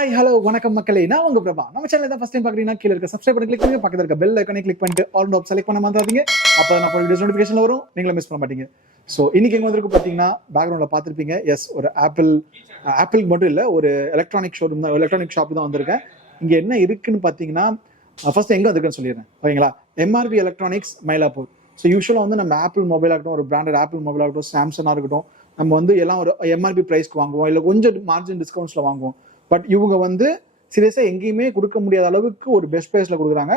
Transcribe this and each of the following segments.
Hi hello வணக்கம் மக்களே, நான் உங்க பிரபா. நம்ம சேனல் தான் ஃபர்ஸ்ட் டைம் பாக்குறீங்கன்னா கீழ இருக்க சப்ஸ்கிரைப் பண்ணி கிளிக் பண்ணுங்க. பக்கத்துல இருக்க பெல் ஐகானை கிளிக் பண்ணிட்டு ஆல் ஆப் செலக்ட் பண்ண மறந்துடாதீங்க. அப்போ நான் போற வீடியோஸ் நோட்டிஃபிகேஷன் வரும், நீங்களும் மிஸ் பண்ண மாட்டீங்க. ஸோ இன்னைக்கு எங்க வந்திருக்கு பார்த்தீங்கன்னா, பேக்ரவுண்ட்ல பார்த்துருப்பீங்க. எஸ், ஒரு ஆப்பிள் மட்டும் இல்லை, ஒரு எலக்ட்ரானிக் ஷோரூம் தான், எலக்ட்ரானிக் ஷாப் தான் வந்திருக்கேன். இங்க என்ன இருக்குன்னு பார்த்தீங்கன்னா, ஃபர்ஸ்ட் எங்க வந்திருக்குன்னு சொல்லிடுறேன், ஓகேங்களா? MRV electronics, Mylapore. ஸோ யூஸ்வலாக வந்து நம்ம ஆப்பிள் மொபைல் ஆகட்டும், ஒரு பிராண்டட் ஆப்பிள் மொபைல் ஆகட்டும், சாம்சங்காக இருக்கட்டும், நம்ம வந்து எல்லாம் ஒரு MRP ப்ரைஸ்க்கு வாங்குவோம், இல்லை கொஞ்சம் மார்ஜின் டிஸ்கவுண்ட்ஸில் வாங்குவோம். பட் இவங்க வந்து சீரியஸாக எங்கேயுமே கொடுக்க முடியாத அளவுக்கு ஒரு பெஸ்ட் ப்ரைஸில் கொடுக்குறாங்க.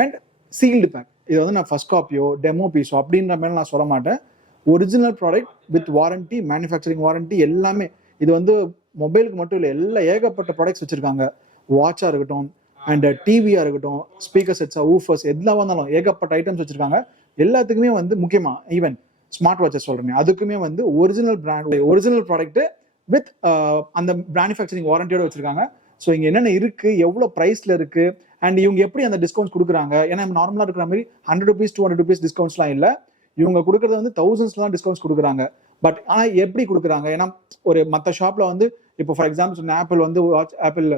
And sealed back. இது வந்து நான் ஃபர்ஸ்ட் காப்பியோ டெமோ பீஸோ அப்படின்ற மாதிரி நான் சொல்ல மாட்டேன். Original product with warranty, manufacturing warranty எல்லாமே. இது வந்து மொபைலுக்கு மட்டும் இல்லை, எல்லா ஏகப்பட்ட ப்ராடக்ட்ஸ் வச்சுருக்காங்க. வாட்சாக இருக்கட்டும், அண்ட் டிவியாக இருக்கட்டும், ஸ்பீக்கர் செட்ஸா, ஊஃபர்ஸ் எல்லாம் வந்தாலும் ஏகப்பட்ட ஐட்டம்ஸ் வச்சுருக்காங்க. எல்லாத்துக்குமே வந்து முக்கியமாக ஈவன் ஸ்மார்ட் வாட்சஸ் சொல்கிறேன், அதுக்குமே வந்து original brand, original product with அந்த மேனுஃபேக்சரிங் வாரண்டியோட வச்சிருக்காங்க. ஸோ இங்கே என்னென்ன இருக்கு, எவ்வளோ ப்ரைஸ்ல இருக்கு, அண்ட் இவங்க எப்படி அந்த டிஸ்கவுண்ட்ஸ் கொடுக்குறாங்க. ஏன்னா நார்மலாக இருக்கிற மாதிரி 100 rupees 200 rupees டிஸ்கவுண்ட்ஸ்லாம் இல்லை. இவங்க கொடுக்குறது வந்து thousandsலாம் டிஸ்கவுண்ட்ஸ் கொடுக்குறாங்க. பட் ஆனால் எப்படி கொடுக்குறாங்க? ஏன்னா ஒரு மற்ற ஷாப்பில் வந்து இப்போ ஃபார் எக்ஸாம்பிள் ஆப்பிள் வந்து ஆப்பிள்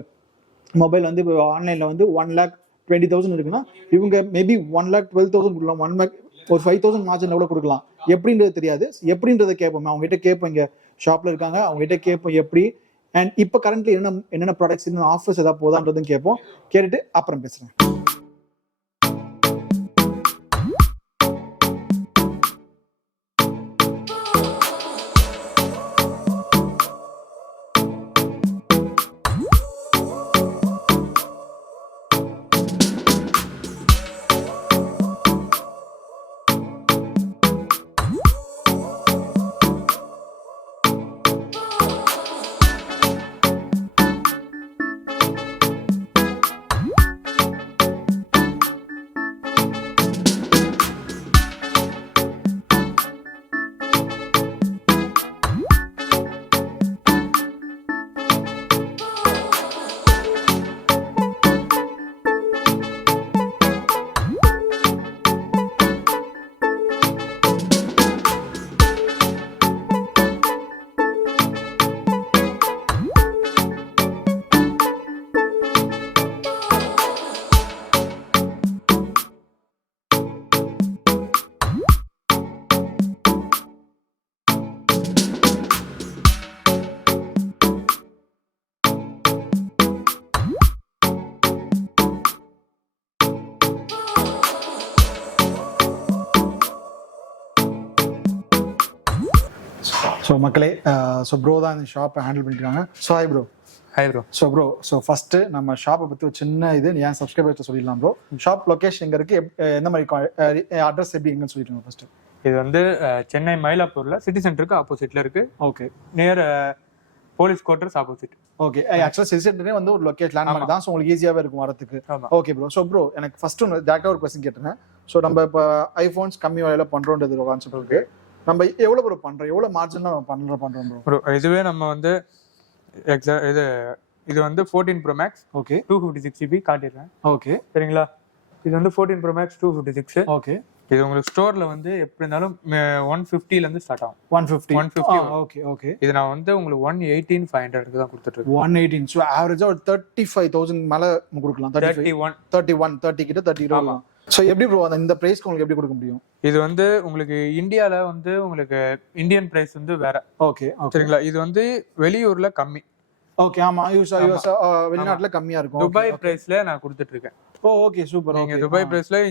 மொபைல் வந்து இப்போ ஆன்லைனில் வந்து 1,20,000 இருக்குன்னா, இவங்க மேபி 1,12,000 கொடுக்கலாம், 1 lakh ஒரு 5,000 மார்ஜின் எவ்வளோ கொடுக்கலாம். எப்படின்றது தெரியாது. எப்படின்றத கேட்போம், அவங்ககிட்ட கேட்போம். இங்கே ஷாப்ல இருக்காங்க, அவங்ககிட்ட கேட்போம் எப்படி, அண்ட் இப்போ கரண்ட்லி என்னென்ன ப்ராடக்ட்ஸ், இன்னும் ஆஃபர்ஸ் ஏதாவது போதான்றதும் கேட்போம். கேட்டுட்டு அப்புறம் பேசுறேன். ஸோ மக்களே, ஸோ ப்ரோ தான் இந்த ஷாப்பை ஹேண்டில் பண்ணிருக்காங்க. So hi bro. Hi bro. So bro, so first நம்ம ஷாப்பை பற்றி ஒரு சின்ன இது ஏன் சப்ஸ்கிரைபர்ஸ் சொல்லிடலாம் ப்ரோ. ஷாப் லொக்கேஷன் எங்கே இருக்குது, எந்த மாதிரி அட்ரஸ் எப்படி எங்கன்னு சொல்லிட்டு ஃபர்ஸ்ட்டு. இது வந்து சென்னை மயிலாப்பூரில் சிட்டி சென்டருக்கு ஆப்போசிட்டில் இருக்குது. Okay, near police quarters opposite. Okay, ஆக்சுவலாக சிட்டி சென்டரே வந்து ஒரு லொக்கேஷன் லேண்ட்மார்க் தான். ஸோ உங்களுக்கு ஈஸியாகவே இருக்கும் வரதுக்கு. Okay bro. ஸோ ப்ரோ, எனக்கு ஃபர்ஸ்ட் ஒன்று டேரக்டாக ஒரு கொஸ்டின் கேட்டுறேன். ஸோ நம்ம இப்போ ஐஃபோன்ஸ் கம்மி விலையில் பண்ணுறோன்றது ஒரு கான்செப்ட் இருக்குது. நம்ம எவ்வளோ ப்ரோ பண்ணுறோம், எவ்வளோ மார்ஜின்லாம் நம்ம பண்ணுறோம் ப்ரோ? இதுவே நம்ம வந்து இது வந்து 14 Pro Max. ஓகே, 256 GB காட்டிடுறேன். ஓகே சரிங்களா? இது வந்து 14 Pro Max 256. ஓகே, இது உங்களுக்கு ஸ்டோர்ல வந்து எப்படி இருந்தாலும் 150 இருந்து ஸ்டார்ட் ஆகும். 150. Okay okay. இது நான் வந்து உங்களுக்கு 118,500 தான் கொடுத்துட்டு இருக்கேன். 118. ஸோ ஆவரேஜா ஒரு 35,000 மேல கொடுக்கலாம். 30 கிட்ட 30. ஸோ எப்படி ப்ரோ இந்த பிரைஸ்க்கு உங்களுக்கு எப்படி கொடுக்க முடியும்? இது வந்து உங்களுக்கு இந்தியால வந்து உங்களுக்கு இந்தியன் பிரைஸ் வந்து வேற. ஓகே சரிங்களா? இது வந்து வெளியூர்ல கம்மி. ஓகே, ஆமா, வெளிநாட்டுல கம்மியா இருக்கும். துபாய் பிரைஸ்ல நான் கொடுத்துட்டு இருக்கேன். Okay super. நீங்க துபாய் பிரைஸ்ல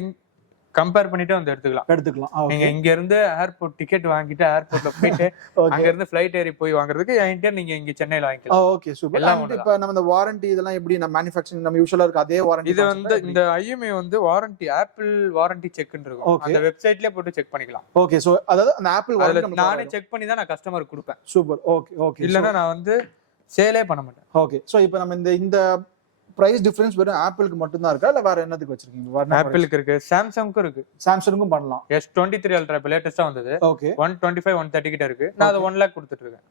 கம்பேர் பண்ணிட்டு வந்து எடுத்துக்கலாம். நீங்க இங்க இருந்து ஏர்போர்ட் டிக்கெட் வாங்கிட்டு ஏர்போர்ட்ல போயிட்டு அங்க இருந்து ஃளைட் ஏறி போய் வாங்குறதுக்கு என்கிட்ட நீங்க இங்க சென்னையில வாங்கிக்கலாம். Okay super. இப்போ நம்ம இந்த வாரண்டி இதெல்லாம் எப்படி நம்ம மேனுஃபேக்சரிங் நம்ம யூசுவலா இருக்கு அதே வாரண்டி? இது வந்து இந்த IMI வந்து வாரண்டி ஆப்பிள் வாரண்டி செக்ன்னு இருக்கும். அந்த வெப்சைட்லயே போட்டு செக் பண்ணிக்கலாம். ஓகே, சோ அதாவது அந்த ஆப்பிள் வாரண்டி நானே செக் பண்ணி தான் நான் கஸ்டமருக்கு கொடுப்பேன். சூப்பர். Okay okay. இல்லனா நான் வந்து சேலே பண்ண மாட்டேன். ஓகே, சோ இப்போ நம்ம இந்த பிரைஸ் டிஃபரன்ஸ் வெறும் ஆப்பிளுக்கு மட்டும் தான் இருக்கா, இல்ல வேற என்னதுக்கு வச்சிருக்கீங்க? ஆப்பிளுக்கு இருக்கு, சாம்சங்க்கும் இருக்கு. சாம்சங்கும் பண்ணலாம். S23 Ultra இப்ப லேட்டஸ்டா வந்தது. ஓகே, 125 130 கிட்ட இருக்கு. நான் அது 1 lakh கொடுத்துட்டு இருக்கேன்.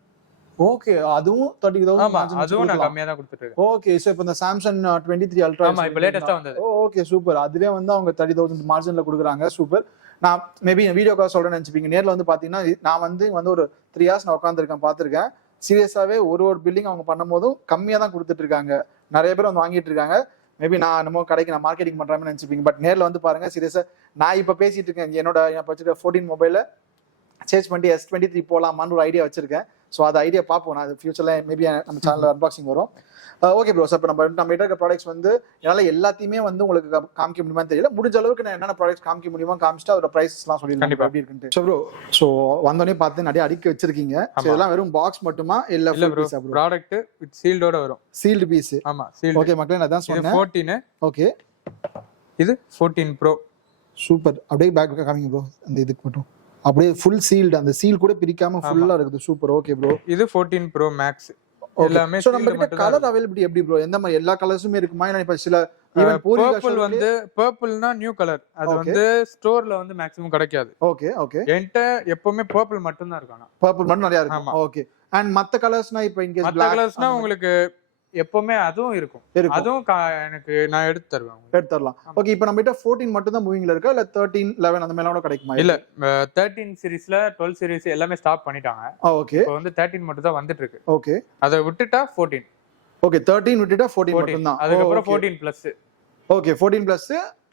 ஓகே, அதுவும் 30,000. ஆமா, அதுவும் நான் கம்மியா தான் கொடுத்துட்டு இருக்கேன். ஓகே, சோ இப்போ இந்த சாம்சங் 23 Ultra ஆமா இப்ப லேட்டஸ்டா வந்தது. Okay super. அதுவே வந்து அவங்க 30,000 மார்ஜின்ல கொடுக்குறாங்க. சூப்பர். நான் மேபி வீடியோக்காக சொல்றேன்னு நினைச்சுப்பீங்க. நேர்ல வந்து பாத்தீங்கன்னா நான் வந்து ஒரு 3 hours நான் உட்காந்துருக்கேன், பார்த்துருக்கேன். சீரியஸாவே ஒரு பில்லிங் அவங்க பண்ணும் போதும் கம்மியா தான் கொடுத்துட்டு இருக்காங்க. நிறைய பேர் வந்து வாங்கிட்டு இருக்காங்க. மேபி நான் நம்ம கடைக்கு நான் மார்க்கெட்டிங் பண்றேன்னு நினைச்சிப்பீங்க. பட் நேர்ல வந்து பாருங்க, சீரியஸா நான் இப்ப பேசிட்டு இருக்கேன். என்னோட வச்சிருக்க 14 மொபைல சேஞ்ச் பண்ணி S23 போலாமான்னு ஒரு ஐடியா வச்சிருக்கேன். ஸோ அது ஐடியா பார்ப்போம். நான் ஃபியூச்சர்ல மேபி நம்ம சேனல்ல அன்பாக்சிங் வரும். Okay bro. சார் இப்போ நம்ம கிட்ட இருக்க ப்ராடக்ட்ஸ் வந்து என்னால எல்லாத்தையுமே வந்து உங்களுக்கு காமிக்க முடியுமான்னு தெரியல. முடிஞ்ச அளவுக்கு நான் என்னென்ன ப்ராடக்ட்ஸ் காமிக்க முடியுமோ காமிச்சிட்டு அதோட பிரைஸ்லாம் சொல்லிருக்கேன் எப்படி இருக்குன்னு. ஸோ ப்ரோ, ஸோ வந்தோடனே பார்த்து நிறைய அடிக்க வச்சிருக்கீங்க. இதெல்லாம் வெறும் பாக்ஸ் மட்டுமா இல்ல ப்ராடக்ட் வித் சீல்டோட வரும்? Sealed piece. ஆமா, சீல்டு. ஓகே மக்களே, நான் தான் சொன்னேன் 14. ஓகே, இது 14 Pro. சூப்பர். அப்படியே பேக் காமிங்க ப்ரோ. அந்த இதுக்கு மட்டும் அப்படியே ஃபுல் சீல்டு, அந்த சீல் கூட பிரிக்காம ஃபுல்லா இருக்குது. சூப்பர். Okay bro. இது 14 Pro Max. எல்லாமே சோ நம்ம கிட்ட கலர் அவேலபிலிட்டி எப்படி ப்ரோ? எந்த மாதிரி எல்லா கலர்ஸுமே இருக்குமா? இல்ல இப்ப சில ஈவன் பர்பிள் வந்து பர்பிள்னா நியூ கலர். அது வந்து ஸ்டோர்ல வந்து மேக்ஸिमम கிடைக்காது. Okay okay. என்கிட்ட எப்பவுமே பர்பிள் மட்டும் தான் இருக்கும். பர்பிள் மட்டும் நிறைய இருக்கும். ஓகே. அண்ட் மத்த கலர்ஸ்னா இப்போ இங்க மத்த கலர்ஸ்னா உங்களுக்கு எப்பவுமே அதுவும் இருக்கும். அதுவும் எனக்கு நான் எடுத்து தருவேன். ஓகே. இப்போ நம்ம கிட்ட 14 மட்டும் தான் மூவிங்ல இருக்கா இல்ல 13, 11 அந்த மேல கூட கிடைக்குமா? இல்ல 13 சீரிஸ்ல 12 சீரிஸ் எல்லாமே ஸ்டாப் பண்ணிட்டாங்க. ஓகே. இப்போ வந்து 13 மட்டும் தான் வந்துட்டு இருக்கு. ஓகே. அத விட்டுட்டா 14. ஓகே, 13 விட்டுட்டா 14 மட்டும் தான். அதுக்கு அப்புறம் 14 பிளஸ். Okay, 14 plus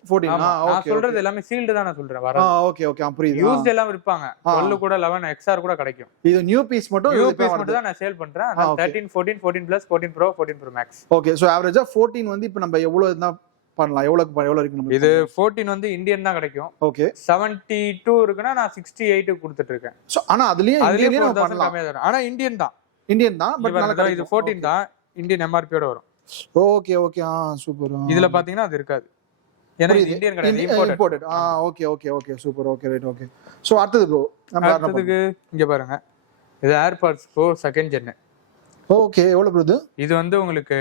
14. நான் சொல்றது எல்லாமே சீல்டு தான் நான் சொல்றேன். வர ஓகே ஓகே, புரியுது. யூஸ்ட் எல்லாம் இருப்பாங்க. 12 கூட 11 XR கூட கிடைக்கும். இது நியூ பீஸ் மட்டும் தான் நான் சேல் பண்றேன். 13 14 14 plus 14 Pro 14 Pro Max. Okay. So ஆவரேஜா 14 வந்து இப்போ நம்ம எவ்வளவு தான் பண்ணலாம்? எவ்வளவு இருக்கு நம்ம? இது 14 வந்து இந்தியன் தான் கிடைக்கும். ஓகே. 72 இருக்குன்னா நான் 68 கொடுத்துட்டு இருக்கேன். சோ ஆனா அதுலயும் இந்தியன் பண்ணலாம். கம்மியா தான். ஆனா இந்தியன் தான். பட் நல்லா இது 14 தான். இந்தியன் MRP ஓட வரும். Okay okay. சூப்பர். இதுல பாத்தீங்கன்னா அது இருக்காது. ஏன்னா இது இந்தியன் கிடையாது, imported. Okay okay okay, super. Okay, right. Okay. So அடுத்து ப்ரோ நம்ம அடுத்துக்கு இங்க பாருங்க. இது AirPods Pro second gen. Okay. எவ்வளவு ப்ரோ இது? இது வந்து உங்களுக்கு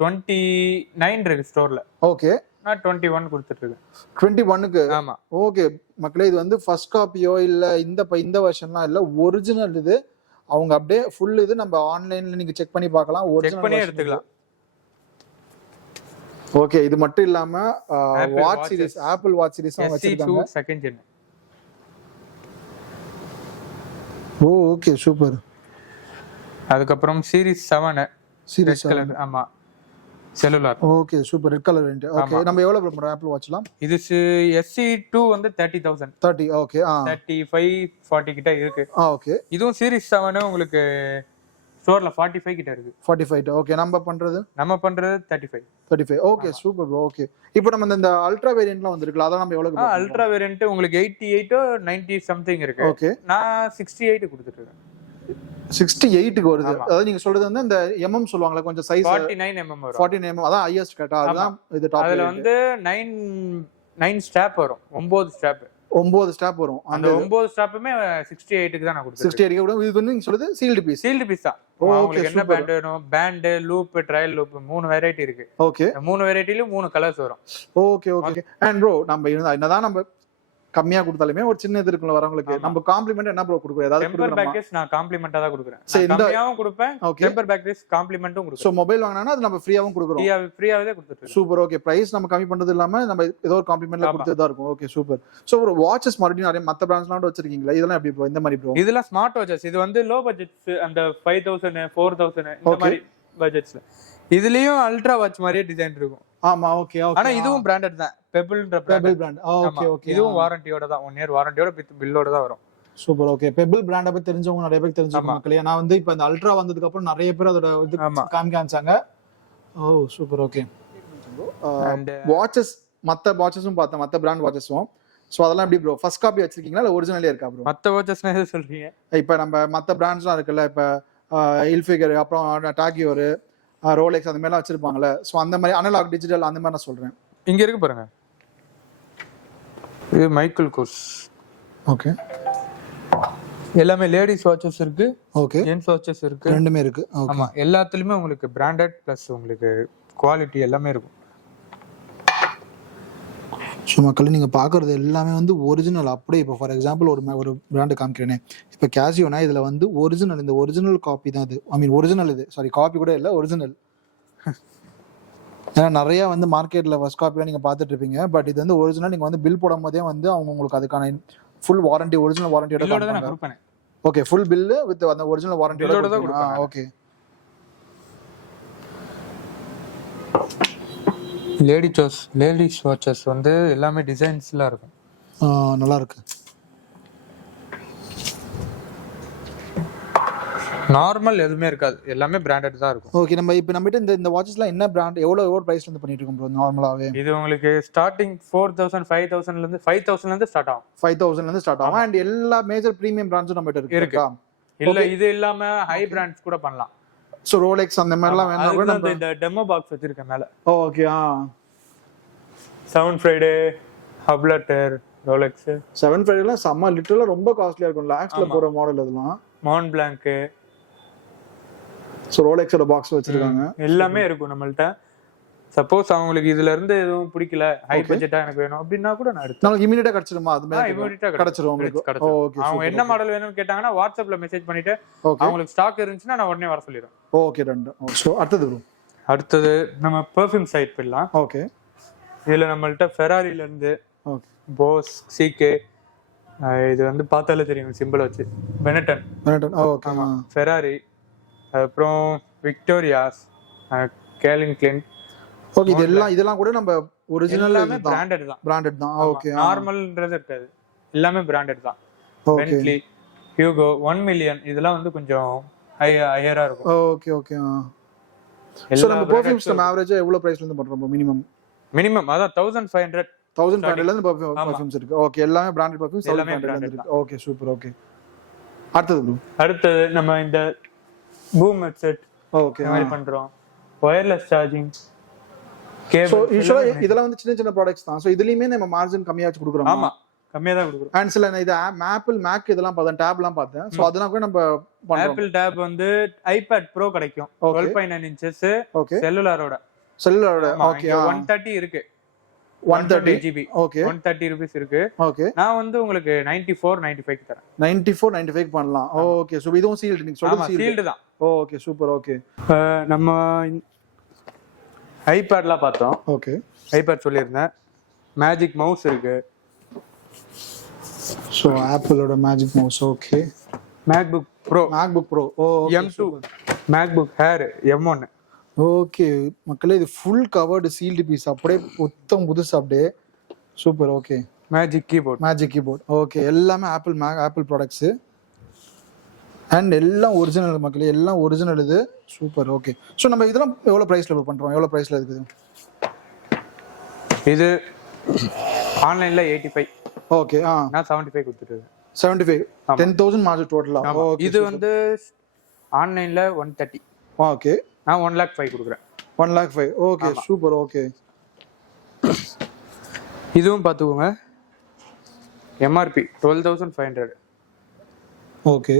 29 இருக்கு ஸ்டோர்ல. ஓகே. நான் 21 கொடுத்துட்டு இருக்கேன். 21க்கு? ஆமா. ஓகே மக்களே, இது வந்து ஃபர்ஸ்ட் காப்பியோ இல்ல இந்த வெர்ஷன்லாம் இல்ல, ஒரிஜினல் இது. அவங்க அப்படியே ஃபுல் இது நம்ம ஆன்லைன்ல நீங்க செக் பண்ணி பார்க்கலாம். செக் பண்ணி எடுத்துக்கலாம். ஓகே. இது மட்டும் இல்லாம watch series, Apple watch series அவங்க வச்சிருக்காங்க. Second gen. Okay, super. அதுக்கு அப்புறம் சீரிஸ் 7 சீரிஸ் கலர். ஆமா, cellular. Okay, super. Red colour வேண்ட். ஓகே. நம்ம எவ்வளவு பண்றோம் ஆப்பிள் வாட்ச்லாம்? இது SE2 வந்து 30,000. 30. ஓகே. 35 40 கிட்ட இருக்கு. ஓகே. இதுவும் சீரிஸ் 7 உங்களுக்கு ஸ்டோர்ல 45 கிட்ட இருக்கு. 45. ஓகே. நம்ம பண்றது 35. Okay, super bro. ஓகே. இப்போ நம்ம இந்த அல்ட்ரா வேரியன்ட்லாம் வந்திருக்குல, அத நம்ம எவ்வளவுக்கு? அல்ட்ரா வேரியன்ட் உங்களுக்கு 88 90 சம்திங் இருக்கு. ஓகே. நான் 68 கொடுத்துட்டு இருக்கேன். 68க்கு வருது. அதாவது நீங்க சொல்றது வந்து அந்த mm சொல்வாங்கல, கொஞ்சம் சைஸ் 49 mm வரும். 49 mm அதான் ஹையஸ்ட் கட்டா. அதுதான் இது டாப். அதுல வந்து 9 ஸ்டாப் வரும். 9 ஸ்டாப். 9 ஸ்டாப் வரும். அந்த 9 ஸ்டாப்புமே 68க்கு தான் நான் கொடுத்தேன். 68க்கு கூட. இது வந்து நீங்க சொல்றது சீல்டு பீஸ். சீல்டு பீஸ் தான். உங்களுக்கு என்ன பேண்ட் வேணும்? Band, loop, trail loop 3 variety இருக்கு. ஓகே. 3 வெரைட்டிலயும் 3 கலர்ஸ் வரும். Okay okay. அண்ட் ப்ரோ, நம்ம என்னதான் நம்ம கம்மியா கொடுத்தாலுமே ஒரு சின்ன இது இருக்குல வரவங்களுக்கு, நம்ம காம்ப்ளிமெண்ட் என்ன ப்ரோ கொடுக்குறோம்? ஏதாவது டெம்பர் பேக்கேஜ் நான் காம்ப்ளிமெண்டா தான் கொடுக்குறேன். கம்மியாவும் கொடுப்பேன், டெம்பர் பேக்கேஜ் காம்ப்ளிமென்ட்டும் கொடுக்குறேன். சோ மொபைல் வாங்குனானா அது நம்ம ஃப்ரீயாவும் கொடுக்குறோம். ஃப்ரீயாவே கொடுத்துட்டு. சூப்பர். ஓகே. பிரைஸ் நம்ம கம்மி பண்றது இல்லாம நம்ம ஏதோ ஒரு காம்ப்ளிமெண்ட்ல கொடுத்துதான் இருக்கும். Okay, super. சோ ஒரு வாட்சஸ் மறுபடியும் நிறைய மத்த பிராண்ட்ஸ்லாம் வச்சிருக்கீங்களா? இதெல்லாம் எப்படி ப்ரோ? இந்த மாதிரி ப்ரோ? இதெல்லாம் ஸ்மார்ட் வாட்சஸ். இது வந்து லோ பட்ஜெட்ஸ், அந்த 5000 4000 இந்த மாதிரி பட்ஜெட்ஸ்ல. இதுலயும் அல்ட்ரா வாட்ச் மாதிரியே டிசைன் இருக்கும். ஆமா. Okay okay. ஆனா இதுவும் பிராண்டட் தான். பெபிள்ன்ற பிராண்ட். Okay okay. இதுவும் வாரண்டியோட தான், 1 இயர் வாரண்டியோட வித் பில்லோட தான் வரும். சூப்பர். ஓகே. பெபிள் பிராண்ட பத்தி தெரிஞ்சவங்க நிறைய பேர் தெரிஞ்சுக்கணும் மக்களே. நான் வந்து இப்ப இந்த அல்ட்ரா வந்ததுக்கு அப்புறம் நிறைய பேர் அதோட இது காமிச்சாங்க. சூப்பர். ஓகே. வாட்சஸ் மத்த வாட்சஸும் பார்த்தேன், மத்த பிராண்ட் வாட்சஸும். சோ அதெல்லாம் எப்படி ப்ரோ? ஃபர்ஸ்ட் காப்பி வச்சிருக்கீங்களா இல்ல ஒரிஜினலே இருக்கா ப்ரோ? மத்த வாட்சஸ்னா எது சொல்றீங்க? இப்ப நம்ம மத்த பிராண்ட்ஸ்லாம் இருக்குல்ல, இப்ப இல்ஃபிகர், அப்புறம் டாகியோர், ரோலெக்ஸ் அந்த மாதிரிலாம் வச்சிருப்பாங்கல்ல. சோ அந்த மாதிரி அனலாக் டிஜிட்டல் அந்த மாதிரி நான் சொல்றேன். இங்க இருக்கு பாருங்க. இது மைக்கேல் கோர்ஸ். ஓகே. எல்லாமே லேடிஸ் வாட்சஸ் இருக்கு. ஓகே. ஜென்ஸ் வாட்சஸ் இருக்கு. ரெண்டுமே இருக்கு. ஆமா. எல்லாத்துலயுமே உங்களுக்கு பிராண்டட் பிளஸ் உங்களுக்கு குவாலிட்டி எல்லாமே இருக்கும். ஸோ மக்கள் நீங்கள் பார்க்குறது எல்லாமே வந்து ஒரிஜினல். அப்படியே இப்போ ஃபார் எக்ஸாம்பிள் ஒரு பிராண்டு காமிக்கிறேனே, இப்போ கேசியோனா இதில் வந்து ஒரிஜினல், இந்த ஒரிஜினல் காப்பி தான் இது. ஐ மீன் ஒரிஜினல் இது, சாரி காப்பி கூட இல்லை, ஒரிஜினல். ஏன்னா நிறையா வந்து மார்க்கெட்டில் ஃபர்ஸ்ட் காப்பிலாம் நீங்கள் பார்த்துட்டு இருப்பீங்க. பட் இது வந்து ஒரிஜினல். நீங்கள் வந்து பில் போடும் போதே வந்து அவங்க உங்களுக்கு அதுக்கான ஃபுல் வாரண்டி, ஒரிஜினல் வாரண்டியோட தான் கொடுப்பேன். ஓகே ஃபுல் பில் வித் அந்த ஒரிஜினல் வாரண்டியோட தான் கொடுப்பாங்க. ஓகே. லேடிஸ் வாட்சஸ் வந்து எல்லாமே டிசைன்ஸ்லாம் இருக்கும். நல்லா இருக்கு. நார்மல் எதுவுமே இருக்காது, எல்லாமே பிராண்டட் தான் இருக்கும். ஓகே. நம்மகிட்ட இந்த வாட்சஸ்லாம் என்ன பிராண்ட் எவ்வளவு பிரைஸ்ல இருந்து பண்ணிட்டு இருக்கோம் ப்ரோ நார்மலாவே? இது உங்களுக்கு ஸ்டார்டிங் 4000 5000 ல இருந்து 5000 ல இருந்து ஸ்டார்ட் ஆகும். 5000 ல இருந்து ஸ்டார்ட் ஆகும். அண்ட் எல்லா மேஜர் பிரீமியம் பிராண்ட்ஸும் நம்மகிட்ட இருக்கா? இல்ல இது இல்லாம ஹை பிராண்ட்ஸ் கூட பண்ணலாம். சோ ரோலெக்ஸ் அந்த மாதிரி எல்லாம் வேணா கூட நம்ம இந்த டெமோ பாக்ஸ் வச்சிருக்கேன் மேல. Okay. Seven Friday, Hublot, Rolex. Seven ஃப்ரைடேலாம் செம்ம லிட்டரலா ரொம்ப காஸ்ட்லியா இருக்கும், லாக்ஸ்ல போற மாடல் அதெல்லாம். மான் பிளாங்க். சோ ரோலெக்ஸோட பாக்ஸ் வச்சிருக்காங்க. எல்லாமே இருக்கும் நம்மள்ட்ட. சப்போஸ் அவங்களுக்கு இதுல இருந்து எதுவும் பிடிக்கல, ஹை பட்ஜெட்டா எனக்கு வேணும் அப்படின்னா கூட நான் எடுத்து நமக்கு இமிடியேட்டா கிடைச்சிருமா? அது மாதிரி இமிடியேட்டா கிடைச்சிரும் உங்களுக்கு. ஓகே. அவங்க என்ன மாடல் வேணும்னு கேட்டாங்கன்னா வாட்ஸ்அப்ல மெசேஜ் பண்ணிட்டு அவங்களுக்கு ஸ்டாக் இருந்துச்சுன்னா நான் உடனே வர சொல்லிடுறேன். Okay done. சோ அடுத்தது நம்ம பெர்ஃப்யூம் சைட் போயிடலாம். ஓகே. இதுல நம்மள்ட்ட ஃபெராரில இருந்து போஸ், சிகே, இது வந்து பார்த்தாலே தெரியும் சிம்பிள் வச்சு, பெனட்டன். ஓகே. ஃபெராரி, அப்புறம் விக்டோரியாஸ், கேலின் கிளின். ஓகே. இதெல்லாம் கூட நம்ம ஒரிஜினல் எல்லாமே பிராண்டட் தான். ஓகே. நார்மல்ன்றது இருக்காது, எல்லாமே பிராண்டட் தான். பென்ட்லி, ஹியூகோ, 1 மில்லியன் இதெல்லாம் வந்து கொஞ்சம் ஹையரா இருக்கும். ஓகே. சோ நம்ம பெர்ஃப்யூம்ஸ் நம்ம ஆவரேஜா எவ்வளவு பிரைஸ்ல இருந்து பண்றோம்? மினிமம் அதான் 1500 ல இருந்து பெர்ஃப்யூம்ஸ் இருக்கு. ஓகே. எல்லாமே பிராண்டட் பெர்ஃப்யூம்ஸ் 1500 ல இருந்து இருக்கு. Okay super. ஓகே. அடுத்தது நம்ம இந்த பூம் ஹெட்செட் ஓகே மாதிரி பண்றோம். வயர்லெஸ் சார்ஜிங் சோ யூசுவலா இதெல்லாம் வந்து சின்ன ப்ராடக்ட்ஸ் தான். சோ இதுலயுமே நம்ம மார்ஜின் கம்மியா வச்சு கொடுக்குறோம். ஆமா, கம்மியா தான் கொடுக்குறோம். அண்ட் சில இது ஆப்பிள் மேக் இதெல்லாம் பார்த்தேன், டேப்லாம் பார்த்தேன். சோ அதெல்லாம் கூட நம்ம பண்றோம். ஆப்பிள் டேப் வந்து ஐபேட் ப்ரோ கிடைக்கும் 12.9 இன்ச்சஸ் செல்லுலாரோட. ஓகே. 130 இருக்கு, 130 GB. ஓகே. 130 ரூபீஸ் இருக்கு. ஓகே. நான் வந்து உங்களுக்கு 94.95 க்கு தரேன். 94.95 பண்ணலாம். ஓகே. சோ இதுவும் சீல்ட், நீங்க சொல்றது சீல்ட் தான். Okay super. ஓகே. நம்ம ஐபேட்லாம் பார்த்தோம். ஓகே. ஐபேட் சொல்லியிருந்தேன். மேஜிக் மவுஸ் இருக்கு. சோ ஆப்பிளோட magic mouse. Okay. MacBook Pro M2, MacBook Air M1. Okay மக்களே, இது ஃபுல் கவர்டு சீல்டு பீஸ், அப்படியே புத்தம் புதுசு, அப்படியே super. Okay. Magic keyboard. Okay. எல்லாமே ஆப்பிள் ப்ராடக்ட்ஸ் அண்ட் எல்லாம் ஒரிஜினல் மக்களே, எல்லாம் ஒரிஜினல். இது சூப்பர். ஓகே. ஸோ நம்ம இதெல்லாம் எவ்வளோ ப்ரைஸ்ல பண்றோம்? எவ்வளோ ப்ரைஸ்ல இருக்குது இது? ஆன்லைன்ல 85. ஓகே. நான் 75 கொடுத்துட்டேன். 75 10,000 மார்ஜின் டோட்டலா. இது வந்து ஆன்லைன்ல 130. ஓகே. நான் 1,05,000 கொடுக்குறேன். 1,05,000. Okay super. ஓகே. இதுவும் பார்த்துக்கோங்க, MRP 12,500. ஓகே.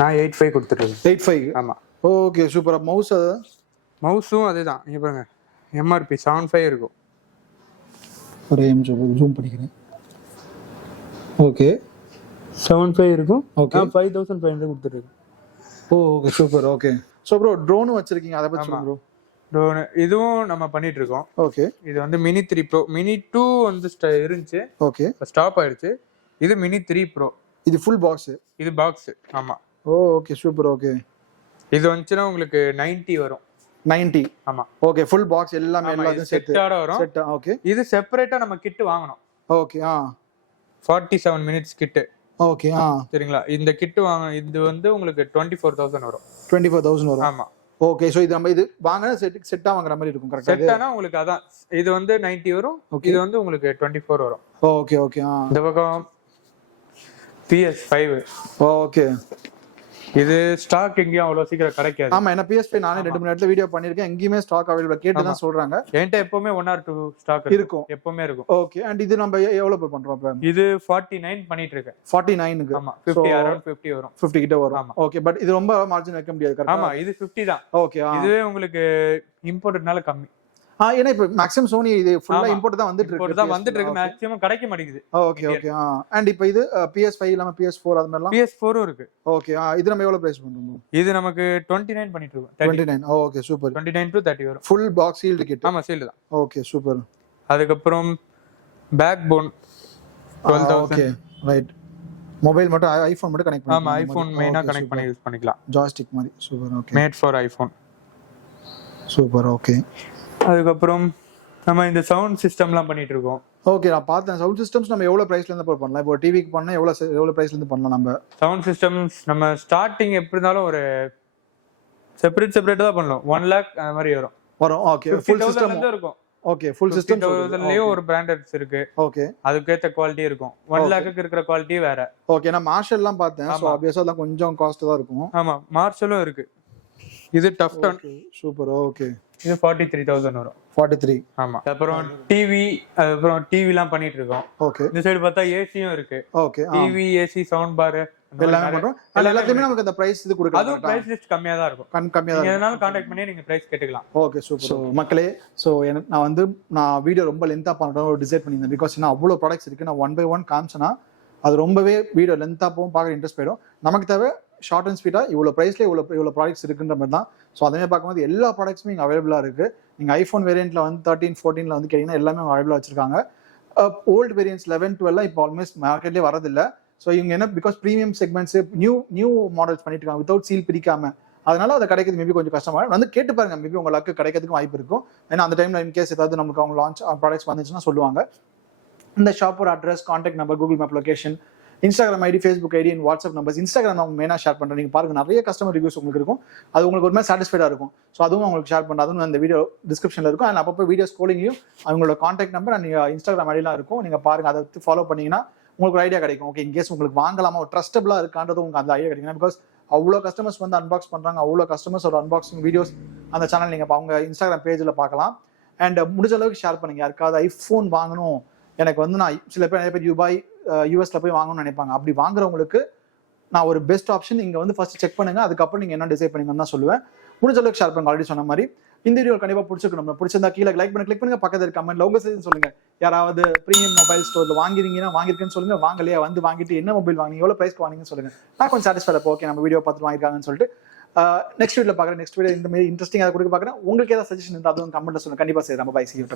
நான் 85 கொடுத்துட்டேன். 85. ஆமா. Okay super. மவுஸும் அதேதான். இங்க பாருங்க, MRP 75 இருக்கும். ஒரே நிமிஷம் ஜூம் பண்ணிக்கிறேன். ஓகே. 75 இருக்கும். ஓகே. 5,500 கொடுத்துட்டேன். Okay super. Okay. So bro drone வச்சிருக்கீங்க, அத பத்தி சொல்லுங்க ப்ரோ. ட்ரோன் இதுவும் நம்ம பண்ணிட்டு இருக்கோம். ஓகே. இது வந்து மினி 3 ப்ரோ. மினி 2 வந்து இருந்துச்சு. ஓகே. ஸ்டாப் ஆயிடுச்சு. இது மினி 3 ப்ரோ. இது ஃபுல் பாக்ஸ். இது பாக்ஸ். ஆமா. Okay super. ஓகே. இது வந்துச்சுனா உங்களுக்கு 90 வரும். 90. ஆமா. ஓகே. ஃபுல் பாக்ஸ் எல்லாமே செட்டோட வரும். செட். ஓகே. இது செப்பரேட்டா நம்ம கிட் வாங்கணும். ஓகே. 47 minutes kit. ஓகே. சரிங்களா? இந்த கிட் வாங்க, இது வந்து உங்களுக்கு 24,000 வரும். 24,000 வரும். ஆமா. ஓகே. சோ இது நம்ம இது வாங்குனா செட்டா வாங்குற மாதிரி இருக்கும். கரெக்ட்டா? செட்டானா உங்களுக்கு அதான், இது வந்து 90 வரும். இது வந்து உங்களுக்கு 24 வரும். ஓகே. ஓகே. இந்த பக்கம் PS5. ஓகே. இது ஸ்டாக் எங்கேயும் அவ்வளவு சீக்கிரம் கிடைக்காது. ஆமா, என்ன PS5 நானே 2 மணி நேரத்துல வீடியோ பண்ணிருக்கேன். எங்கேயுமே ஸ்டாக் அவைலபிள் கேட்டு தான் சொல்றாங்க. என்கிட்ட எப்பவுமே 1 or 2 ஸ்டாக் இருக்கும். எப்பவுமே இருக்கும். ஓகே. அண்ட் இது நம்ம எவ்வளவு பண்றோம் அப்ப? இது 49 பண்ணிட்டு இருக்கேன். 49 க்கு. ஆமா. 50 அரௌண்ட் 50 வரும். 50 கிட்ட வரும். ஓகே. பட் இது ரொம்ப மார்ஜின் வைக்க முடியாது. கரெக்ட்டா? ஆமா, இது 50 தான். ஓகே. இதுவே உங்களுக்கு இம்போர்ட்னால கம்மி. ஏன்னா இப்ப மேக்ஸிமம் சோனி இது ஃபுல்லா இம்போர்ட் தான் வந்துட்டு இருக்கு. மேக்ஸிமம் கிடைக்க மாட்டேங்குது. ஓகே. ஓகே. அண்ட் இப்போ இது PS5 இல்லாம PS4 அது மாதிரிலாம் PS4 இருக்கு. ஓகே. இது நம்ம எவ்வளவு பிரைஸ் பண்றோம்? இது நமக்கு 29 பண்ணிட்டு இருக்கோம். 29. Okay super. 29 to 30 வரும். Full box sealed kit. ஆமா, சீல்ட் தான். Okay super. அதுக்கு அப்புறம் backbone 12,000. Okay right. Mobile மட்டும் ஐபோன் மட்டும் கனெக்ட் ஆமா ஐபோன் மெயினா கனெக்ட் பண்ணி யூஸ் பண்ணிக்கலாம். ஜாய்ஸ்டிக் மாதிரி. Super. Okay. Made for iPhone. Super. Okay. அதுக்கப்புறம் நம்ம இந்த சவுண்ட் சிஸ்டம்லாம் பண்ணிட்டு இருக்கோம். ஓகே, நான் பார்த்தேன். சவுண்ட் சிஸ்டம்ஸ் நம்ம எவ்வளவு பிரைஸ்ல இருந்து பண்ணலாம்? இப்போ டிவிக்கு பண்ணா எவ்வளவு பிரைஸ்ல இருந்து பண்ணலாம் நம்ம? சவுண்ட் சிஸ்டம்ஸ் நம்ம ஸ்டார்டிங் எப்படி இருந்தாலும் ஒரு செப்பரேட் தான் பண்ணலாம். 1 lakh அந்த மாதிரி வரும். ஓகே. ஃபுல் சிஸ்டம் இருக்கும். ஓகே, ஃபுல் சிஸ்டம் அதுலயே ஒரு பிராண்டட்ஸ் இருக்கு. ஓகே, அதுக்கேத்த குவாலிட்டி இருக்கும். 1 lakhக்கு இருக்கிற குவாலிட்டி வேற. ஓகே. நான் மார்ஷல்லாம் பார்த்தேன். சோ ஆப்வியஸா அதெல்லாம் கொஞ்சம் காஸ்ட் தான் இருக்கும். ஆமா, மார்ஷலும் இருக்கு. இது டஃப் டன். சூப்பர். ஓகே. இது 43,000 வரும். 43. ஆமா. அப்புறம் டிவிலாம் பண்ணிட்டு இருக்கோம். ஓகே. இந்த சைடு பார்த்தா ஏசியும் இருக்கு. Okay. TV, AC, sound bar எல்லாமே பண்றோம். எல்லாத்தையுமே நமக்கு அந்த பிரைஸ் இது கொடுக்கலாம். அதுவும் பிரைஸ் லிஸ்ட் கம்மியா தான் இருக்கும். கம்மியா தான். எதனால கான்டாக்ட் பண்ணி நீங்க பிரைஸ் கேட்டுக்கலாம். Okay, super. சோ மக்களே, சோ நான் வீடியோ ரொம்ப லென்த்தா பண்றேன் ஒரு டிசைட் பண்ணியிருந்தேன். பிகாஸ் என்ன அவ்வளவு ப்ராடக்ட்ஸ் இருக்கு. நான் 1 by 1 காமிச்சனா அது ரொம்பவே வீடியோ லென்த்தா போகும், பார்க்க இன்ட்ரெஸ்ட் போயிடும். நமக்கு தேவை ஷார்ட் அண்ட் ஸ்வீட்டா இவ்வளவு பிரைஸ்ல இவ்வளவு ப்ராடக்ட்ஸ் இருக்குன்ற மாதிரி தான். ஸோ அதே பார்க்கும்போது எல்லா ப்ராடக்ட்ஸுமே இங்கே அவைலபிளா இருக்கு. நீங்க ஐபோன் வேரியன்ட்ல வந்து 13, 14ல வந்து கேட்டீங்கன்னா எல்லாமே அவைலபிளா வச்சிருக்காங்க. ஓல்டு வேரியன்ட்ஸ் 11, 12 இப்போ ஆல்மோஸ்ட் மார்க்கெட்லேயே வரதில்லை. ஸோ இவங்க என்ன because premium segments new models பண்ணிட்டு இருக்காங்க வித்தவுட் சீல் பிரிக்காம. அதனால அதை கிடைக்கிறது மேபி கொஞ்சம் கஷ்டமா வந்து கேட்டு பாருங்க. மேபி உங்களுக்கு கிடைக்கிறதுக்கும் வாய்ப்பு இருக்கும். ஏன்னா அந்த டைம்ல இன்கேஸ் ஏதாவது நமக்கு அவங்க லான்ச் ப்ராடக்ட்ஸ் வந்துச்சுன்னா சொல்லுவாங்க. இந்த ஷாப்போட address, contact number, Google map location, Instagram ID, Facebook ID and WhatsApp numbers. Instagram அவங்க மெயினாக ஷேர் பண்ணுறேன். நீங்கள் பாருங்க நிறைய கஸ்டமர் ரிவ்யூஸ் உங்களுக்கு இருக்கும். அது உங்களுக்கு ஒரு மாதிரி சாட்டிஸ்ஃபைடாக இருக்கும். ஸோ அதுவும் உங்களுக்கு ஷேர் பண்ணுறது அதுவும் அந்த வீடியோ டிஸ்கிரிப்ஷனில் இருக்கும். அண்ட் அப்பப்போ வீடியோ ஸ்க்ரோலிங்லையும் அவங்களோட கான்டாக்ட் நம்பர் அண்ட் இன்ஸ்டாகிராம் ஐடிலாம் இருக்கும். நீங்கள் பாருங்க, அதை ஃபாலோ பண்ணீங்கன்னா உங்களுக்கு ஒரு ஐடியா கிடைக்கும். ஓகே, இன்கேஸ் உங்களுக்கு வாங்கலாமா, ஒரு ட்ரஸ்டபிளாக இருக்கான்றது உங்களுக்கு அந்த ஐடியா கிடைக்கும். பிகாஸ் அவ்வளோ கஸ்டமர்ஸ் வந்து அன்பாக்ஸ் பண்ணுறாங்க. அவ்வளோ கஸ்டமர்ஸ் ஒரு அன்பாக்சிங் வீடியோஸ் அந்த சேனல் நீங்கள் அவங்க இன்ஸ்டாகிராம் பேஜில் பார்க்கலாம். அண்ட் முடிஞ்ச அளவுக்கு ஷேர் பண்ணுங்க. யாருக்காவது ஐஃபோன் வாங்கணும், எனக்கு வந்து நான் சில பேர் நிறைய பேர் யூஎஸ்ல போய் வாங்கணும்னு நினைப்பாங்க. அப்படி வாங்குறவங்களுக்கு நான் ஒரு பெஸ்ட் ஆப்ஷன் இங்க வந்து ஃபர்ஸ்ட் செக் பண்ணுங்க. அதுக்கப்புறம் நீங்க என்ன டிசைட் பண்ணுங்கன்னு தான் சொல்லுவேன். முடிஞ்ச அளவுக்கு ஷேர் பண்ணுங்க. ஆல்ரெடி சொன்ன மாதிரி இந்த வீடியோ கண்டிப்பா பிடிச்சிருக்கணும். பிடிச்சிருந்தா கீழே லைக் பண்ணி கிளிக் பண்ணுங்க. பக்கத்துல கமெண்ட்ல உங்க சஜஷன் சொல்லுங்க. யாராவது பிரீமியம் மொபைல் ஸ்டோர்ல வாங்கிருக்கீங்கன்னா வாங்கிருக்கேன்னு சொல்லுங்க. வாங்கலையா வந்து வாங்கிட்டு என்ன மொபைல் வாங்கினீங்க, எவ்வளவு பிரைஸ்க்கு வாங்கினீங்கன்னு சொல்லுங்க. நான் கொஞ்சம் சாட்டிஸ்ஃபைட். ஓகே, நம்ம வீடியோ பார்த்துட்டு வாங்கிருக்காங்கன்னு சொல்லிட்டு நெக்ஸ்ட் வீடியோல பாக்குறேன். நெக்ஸ்ட் வீடியோ இந்த மாதிரி இன்ட்ரெஸ்டிங்கா கொடுக்க பாக்குறேன். உங்களுக்கு ஏதாவது சஜஷன் இருந்தால் அதுவும் கமெண்ட்ல சொல்லுங்க. கண்டிப்பா செய்யறேன். Bye, see you.